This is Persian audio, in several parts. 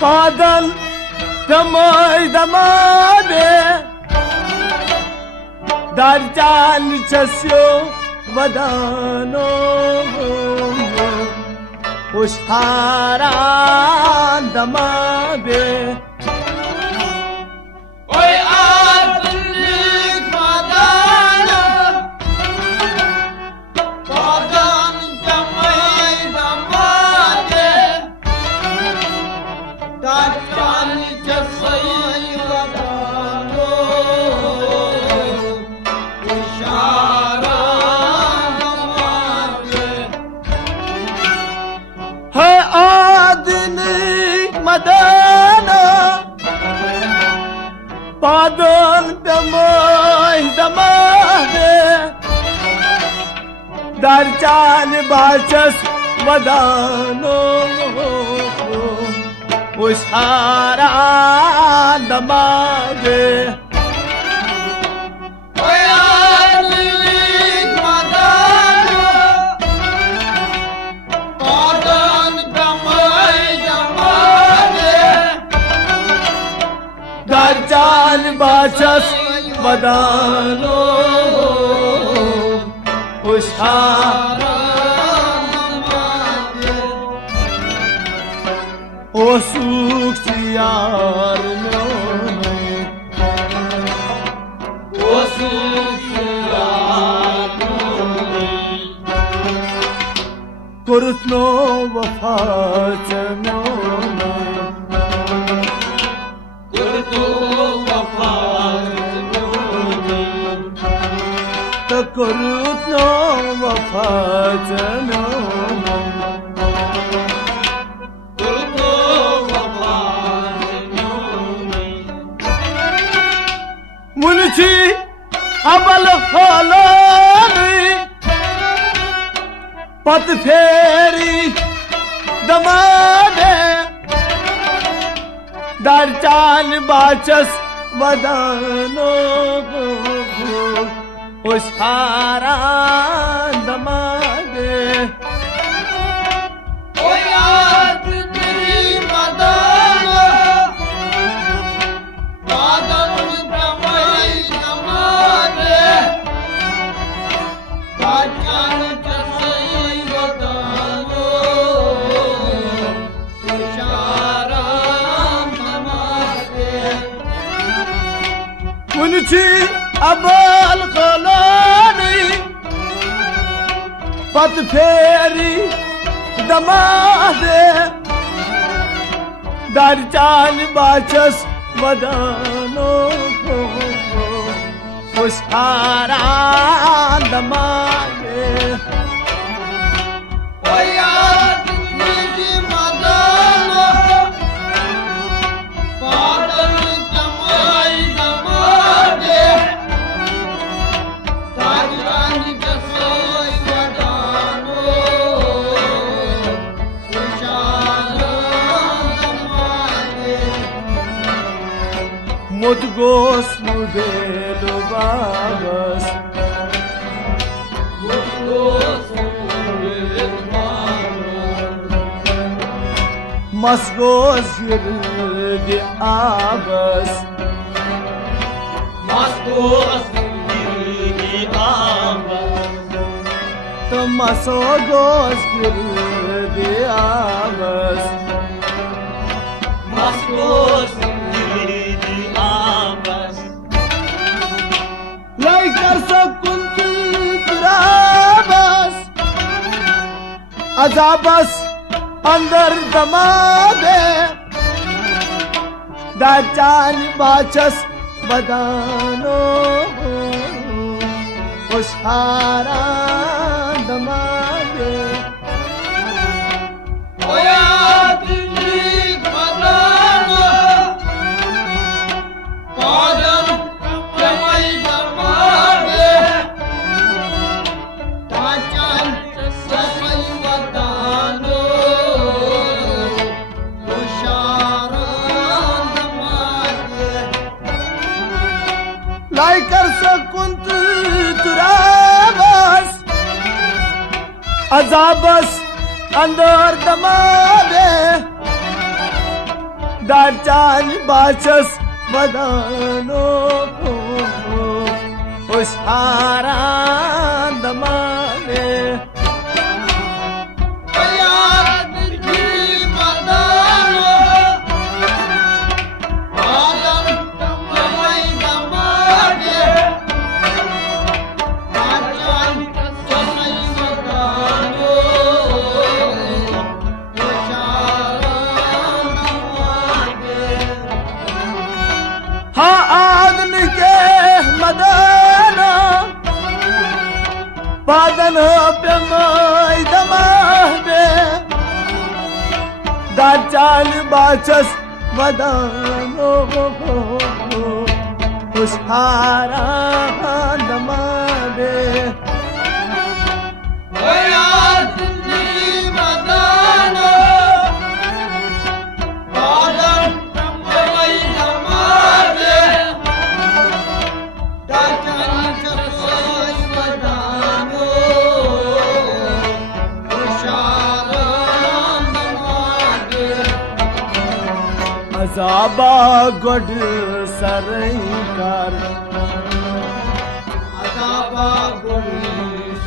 پادن دمای دماده در جان چسیو ودانو خوشحاران دماده پادن دمای دماده در جان باچس ودانو خوشحاران دماده جان باچس ودانو خوشحاران او سوختیار نومه او سوختیار نومه کرتنو وفات نومه کرتنو وفات نومه کرتنو وفات نومه منچی اول خالانی پت پھیری دماده در جان باچس ودانو خوشحاران دماده او یاد دری مدانو پادن دمای دماده باچان چسی ودانو خوشحاران دماده منچی ابال خلانی پت پھیری دماده در جان باچس ودانو خوشحاران دماده او یاد میگی مدانو پادن دمای دماده مدگوس مدلو باغس مدگوس مدلو باغس مسگوس یردی آبس مسگوس یردی آبس تو مسگوس یردی آبس مسگوس अजाबस अंदर दमाबे दाचान बाचस बदानो उशारा दमाबे लाइकर सकुंत तुराबस अजाबस अंदर दमाबे दाचान बाचस बदानो उशारा दमाबे बादन पे माय दमाबे दाचाल बाचस वदानो उशारा दमाबे अजाबा गुड सरकार अजाबा गुड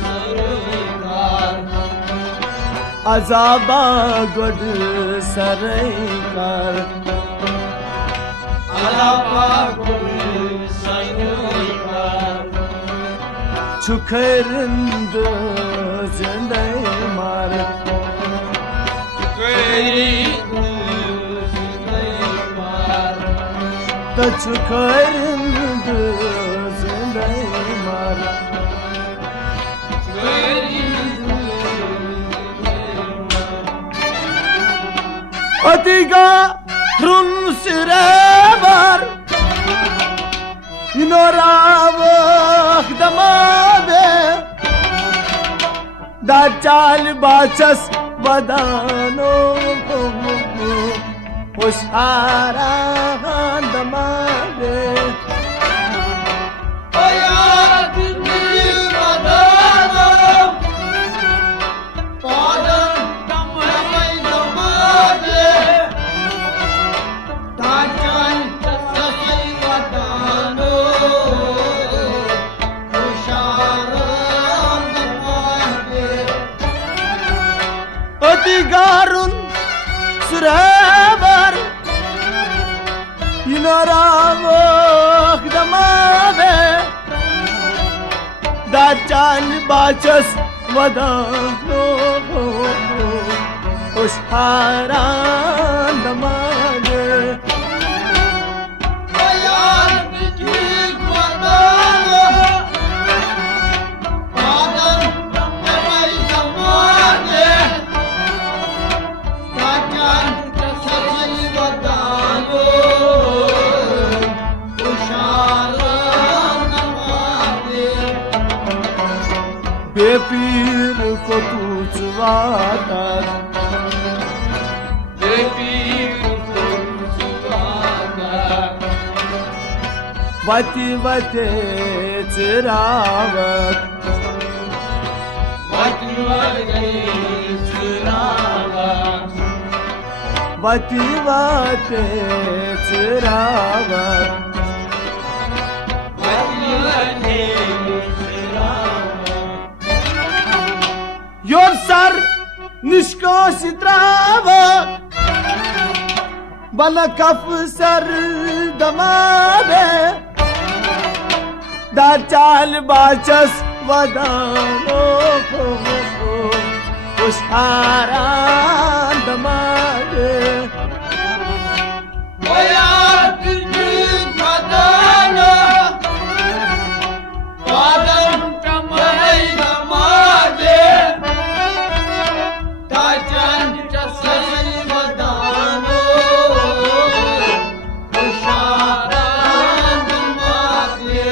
सरकार अजाबा गुड सरकार अजाबा गुड सरकार छुखरिंद जिंदे मार छुखरिंद जिंदे मार अतिगा रुन सिरेबर इनोराव दमाबे दाचाल बाचस बदानो उशारा दमाबे अतिगारुन सुरेबर इनोराव दमाबे दाचाल बाचस वदानो उशारा दमाबे बेपीर को तुझवाता बेपीर को तुझवाता वती वते चिरावत वती वते चिरावत वती वते चिरावत वती वते योर सर निष्कासित्राव बल कफ सर दमाबे दाचाल बाचस वदानो Usharan damade Oyat jik madana Padam tamai damade Tajan jasai madano Usharan damade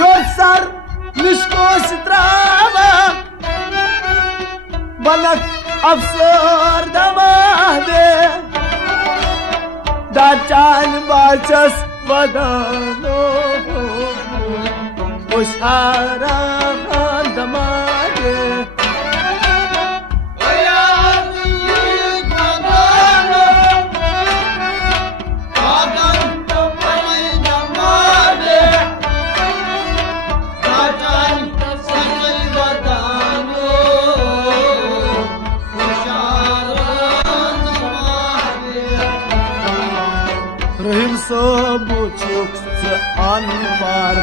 Yosar nishkos trava Balak afsar damade Dacan balchas vadano Usharan damade Oyat jik madana Padam tamai damade Tajan jasai madano Rahim sabu chuk se anwar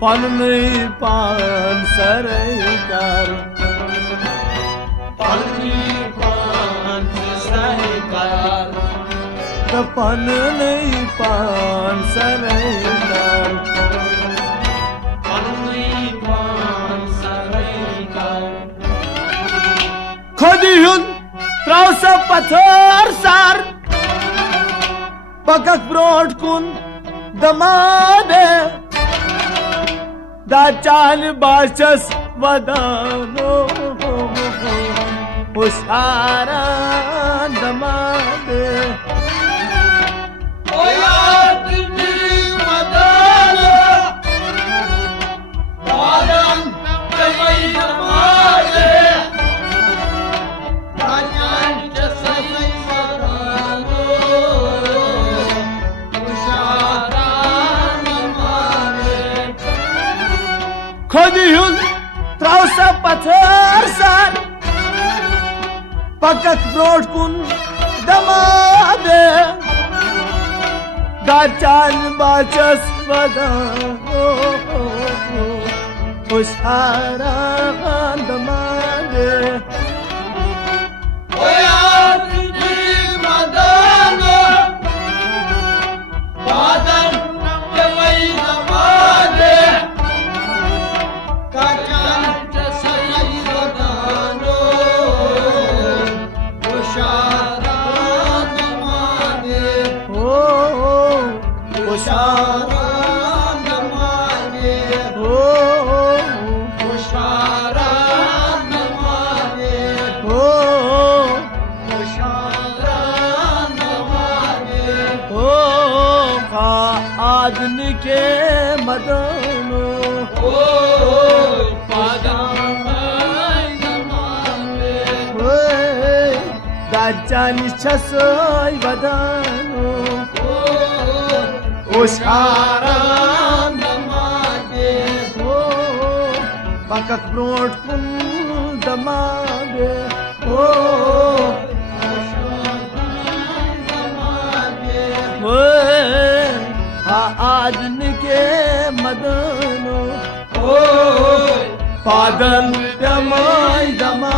Panni pan sarai kar Panni pan sarai kar Khodi hun trausa pathar sar Pakak broad kun damade Dacan balchas vadano Usharan damade Oyat jik madana Padam tamai damade Tajan jasai madano Usharan damade Khodi hun trausa pathar sar Pakak broad kun damade Dacan balchas vadano Usharan damade Oyat jik madana Padam tamai damade Tajan jasai madano Usharan damade Usharan damade Usharan damade Usharan damade आदमी के मदनो Padam tamai damade Dacan chasai vadano Usharan damade Pakak broad kun damade आदमी के मदनो पादन दमाई दमा